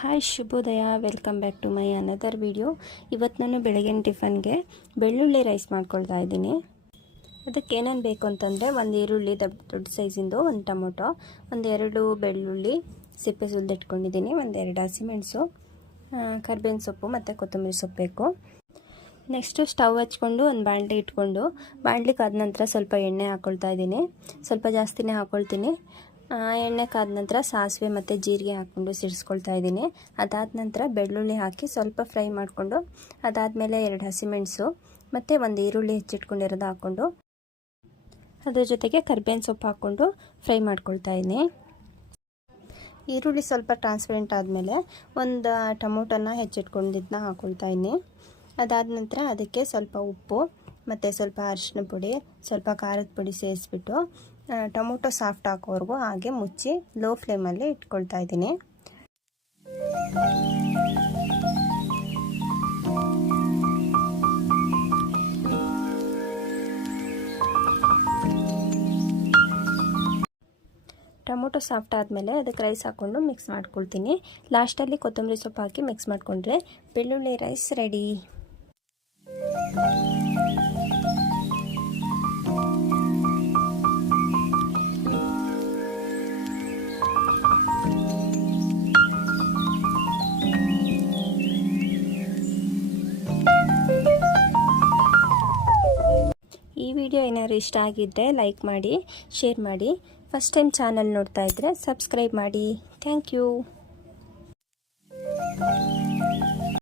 Hi ಶುಭೋದಯ, welcome back to my another video. ಇವತ್ತು ನಾನು ಬೆಳಗಿನ ಟಿಫನ್ಗೆ ಬೆಳ್ಳುಳ್ಳಿ ರೈಸ್ ಮಾಡ್ಕೊಳ್ತಾ ಇದ್ದೀನಿ. ಅದಕ್ಕೆ ಏನೇನು ಬೇಕು ಅಂತಂದರೆ, ಒಂದು ಈರುಳ್ಳಿ ದೊಡ್ಡ ಸೈಜಿಂದು, ಒಂದು ಟೊಮೊಟೊ, ಒಂದೆರಡು ಬೆಳ್ಳುಳ್ಳಿ ಸಿಪ್ಪೆ ಸುಲಿದಿಟ್ಕೊಂಡಿದ್ದೀನಿ, ಒಂದೆರಡು ಹಸಿಮೆಣಸು, ಕರಿಬೇವಿನ ಸೊಪ್ಪು ಮತ್ತು ಕೊತ್ತಂಬರಿ ಸೊಪ್ಪು ಬೇಕು. ನೆಕ್ಸ್ಟು ಸ್ಟವ್ ಹಚ್ಕೊಂಡು ಒಂದು ಬಾಣಲಿ ಇಟ್ಕೊಂಡು, ಬಾಣಲಿಗೆ ಆದ ನಂತರ ಸ್ವಲ್ಪ ಎಣ್ಣೆ ಹಾಕ್ಕೊಳ್ತಾ ಇದ್ದೀನಿ. ಸ್ವಲ್ಪ ಜಾಸ್ತಿನೇ ಹಾಕ್ಕೊಳ್ತೀನಿ. ಎಣ್ಣೆ ಕಾದ ನಂತರ ಸಾಸಿವೆ ಮತ್ತು ಜೀರಿಗೆ ಹಾಕ್ಕೊಂಡು ಸಿಡಿಸ್ಕೊಳ್ತಾ ಇದ್ದೀನಿ. ಅದಾದ ನಂತರ ಬೆಳ್ಳುಳ್ಳಿ ಹಾಕಿ ಸ್ವಲ್ಪ ಫ್ರೈ ಮಾಡಿಕೊಂಡು, ಅದಾದಮೇಲೆ 2 ಹಸಿಮೆಣಸು ಮತ್ತು ಒಂದು ಈರುಳ್ಳಿ ಹೆಚ್ಚಿಟ್ಕೊಂಡಿರೋದು ಹಾಕ್ಕೊಂಡು, ಅದ್ರ ಜೊತೆಗೆ ಕರಿಬೇವಿನ ಸೊಪ್ಪು ಹಾಕ್ಕೊಂಡು ಫ್ರೈ ಮಾಡ್ಕೊಳ್ತಾ ಇದ್ದೀನಿ. ಈರುಳ್ಳಿ ಸ್ವಲ್ಪ ಟ್ರಾನ್ಸ್ಪರೆಂಟ್ ಆದಮೇಲೆ ಒಂದು ಟೊಮೊಟೊನ ಹೆಚ್ಚಿಟ್ಕೊಂಡಿದ್ದನ್ನ ಹಾಕ್ಕೊಳ್ತಾ ಇದ್ದೀನಿ. ಅದಾದ ನಂತರ ಅದಕ್ಕೆ ಸ್ವಲ್ಪ ಉಪ್ಪು ಮತ್ತು ಸ್ವಲ್ಪ ಅರಿಶಿನ ಪುಡಿ, ಸ್ವಲ್ಪ ಖಾರದ ಪುಡಿ ಸೇರಿಸ್ಬಿಟ್ಟು ಟೊಮೊಟೊ ಸಾಫ್ಟ್ ಹಾಕೋವರೆಗೂ ಹಾಗೆ ಮುಚ್ಚಿ ಲೋ ಫ್ಲೇಮಲ್ಲಿ ಇಟ್ಕೊಳ್ತಾ ಇದ್ದೀನಿ. ಟೊಮೊಟೊ ಸಾಫ್ಟ್ ಆದಮೇಲೆ ಅದಕ್ಕೆ ರೈಸ್ ಹಾಕ್ಕೊಂಡು ಮಿಕ್ಸ್ ಮಾಡ್ಕೊಳ್ತೀನಿ. ಲಾಸ್ಟಲ್ಲಿ ಕೊತ್ತಂಬರಿ ಸೊಪ್ಪು ಹಾಕಿ ಮಿಕ್ಸ್ ಮಾಡಿಕೊಂಡ್ರೆ ಬೆಳ್ಳುಳ್ಳಿ ರೈಸ್ ರೆಡಿ. ಈ ವಿಡಿಯೋ ಏನಾದ್ರು ಇಷ್ಟ ಆಗಿದ್ದರೆ ಲೈಕ್ ಮಾಡಿ, ಶೇರ್ ಮಾಡಿ. ಫಸ್ಟ್ ಟೈಮ್ ಚಾನಲ್ ನೋಡ್ತಾ ಇದ್ದರೆ ಸಬ್ಸ್ಕ್ರೈಬ್ ಮಾಡಿ. Thank you.